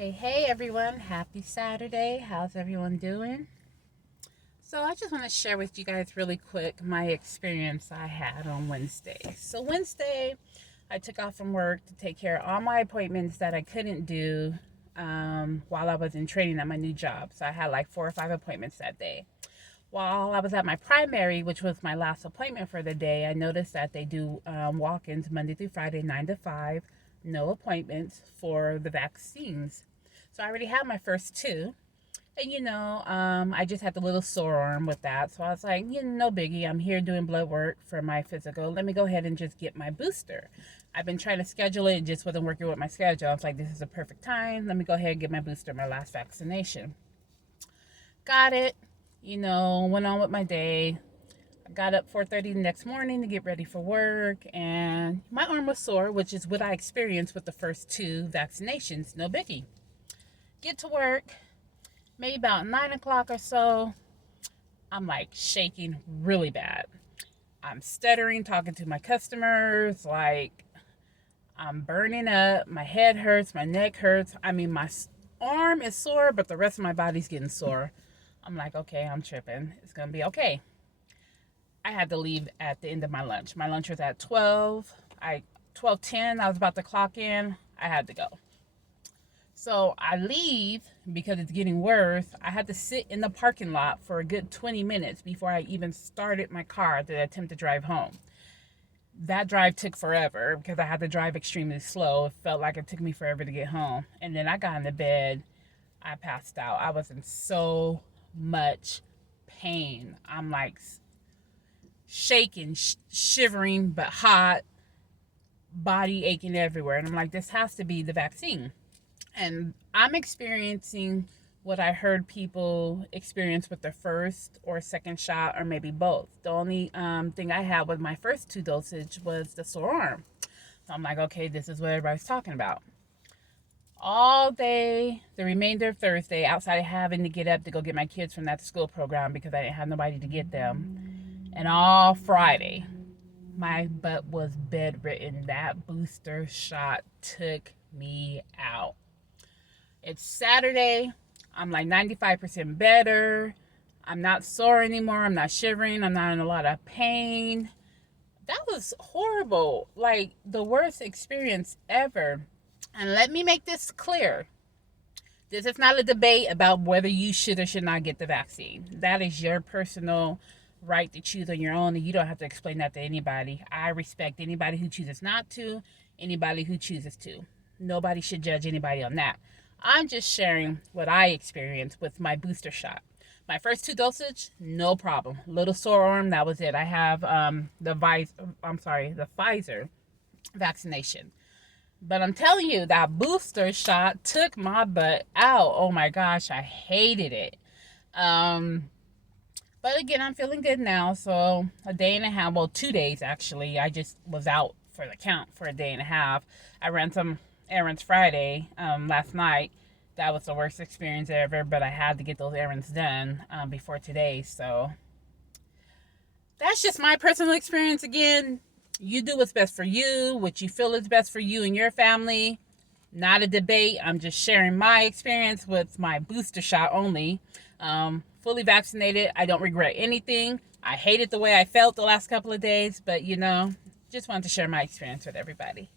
Hey everyone, happy Saturday. How's everyone doing? So, I just want to share with you guys really quick my experience I had on Wednesday. So, Wednesday, I took off from work to take care of all my appointments that I couldn't do while I was in training at my new job. So, I had like 4 or 5 appointments that day. While I was at my primary, which was my last appointment for the day, I noticed that they do walk ins Monday through Friday, 9 to 5, no appointments for the vaccines. So I already had my first two. And I just had the little sore arm with that. So I was like, no biggie. I'm here doing blood work for my physical. Let me go ahead and just get my booster. I've been trying to schedule it, it just wasn't working with my schedule. I was like, this is a perfect time. Let me go ahead and get my booster, my last vaccination. Got it. Went on with my day. I got up 4:30 the next morning to get ready for work, and my arm was sore, which is what I experienced with the first two vaccinations. No biggie. Get to work, maybe about 9 o'clock or so. I'm like shaking really bad. I'm stuttering, talking to my customers, like I'm burning up. My head hurts, my neck hurts. I mean, my arm is sore, but the rest of my body's getting sore. I'm like, okay, I'm tripping. It's gonna be okay. I had to leave at the end of my lunch. My lunch was at 12. 12:10. I was about to clock in. I had to go. So I leave because it's getting worse. I had to sit in the parking lot for a good 20 minutes before I even started my car to attempt to drive home. That drive took forever because I had to drive extremely slow. It felt like it took me forever to get home. And then I got into bed. I passed out. I was in so much pain. I'm like shaking, shivering, but hot, body aching everywhere. And I'm like, this has to be the vaccine. And I'm experiencing what I heard people experience with their first or second shot, or maybe both. The only thing I had with my first two dosage was the sore arm. So I'm like, okay, this is what everybody's talking about. All day, the remainder of Thursday, outside of having to get up to go get my kids from that school program because I didn't have nobody to get them, and all Friday, my butt was bedridden. That booster shot took me out. It's Saturday. I'm like 95% better. I'm not sore anymore. I'm not shivering. I'm not in a lot of pain. That was horrible. Like the worst experience ever. And let me make this clear. This is not a debate about whether you should or should not get the vaccine. That is your personal right to choose on your own, and you don't have to explain that to anybody. I respect anybody who chooses not to, anybody who chooses to. Nobody should judge anybody on that. I'm just sharing what I experienced with my booster shot. My first two dosage, no problem. Little sore arm, that was it. I have the Pfizer vaccination. But I'm telling you, that booster shot took my butt out. Oh my gosh, I hated it. But again, I'm feeling good now. So a day and a half, well, 2 days actually. I just was out for the count for a day and a half. I ran some errands Friday, last night. That was the worst experience ever, but I had to get those errands done before today. So that's just my personal experience. Again, you do what's best for you, what you feel is best for you and your family. Not a debate. I'm just sharing my experience with my booster shot only. Fully vaccinated. I don't regret anything. I hated the way I felt the last couple of days, but just wanted to share my experience with everybody.